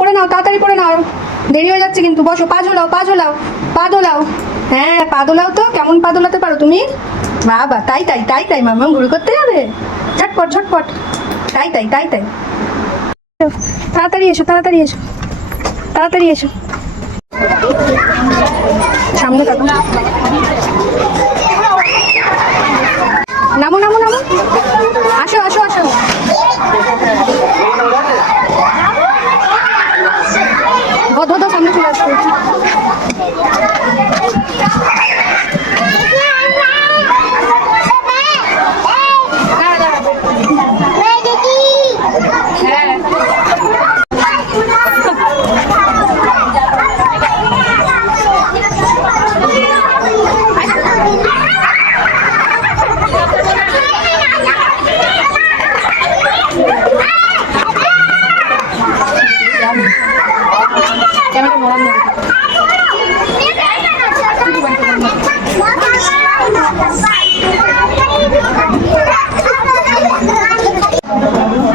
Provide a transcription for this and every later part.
পড়ে নাও, তাড়াতাড়ি পড়ে নাও, দেরি হয়ে যাচ্ছে কিন্তু। বসো, পা ঝোলাও, পা ঝোলাও, পা দোলাও। হ্যাঁ, পা দোলাও তো। কেমন পা দোলাতে পারো তুমি? বাবা, তাই তাই তাই তাই, মাম্মাম ঘুরে করতে যাবে? ঝটপট ঝটপট, তাই তাই তাই তাই। তাড়াতাড়ি এসো, তাড়াতাড়ি এসো, তাড়াতাড়ি এসো। সামনে থাকো। নামো নামো নামো, আসো আসো আসো। ধর সামনে চলে আসো।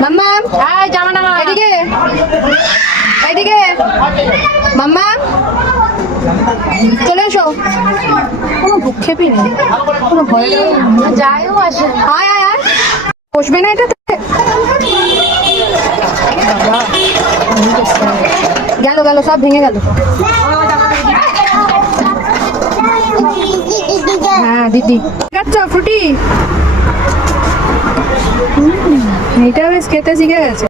মাম্মাম, এই জামা নামা। এদিকে এদিকে। মাম্মাম, চলে এসো। কোনো ভূক্ষেপই নেই, কোনো ভয় নেই। যাইও আসে। আয় আয় আয়, বসবে না এটাতে? গেল গেল, সব ভেঙে গেল। হ্যাঁ দিদি, আচ্ছা ফ্রুটি, এটা বেশ খেতে শিখে গেছে।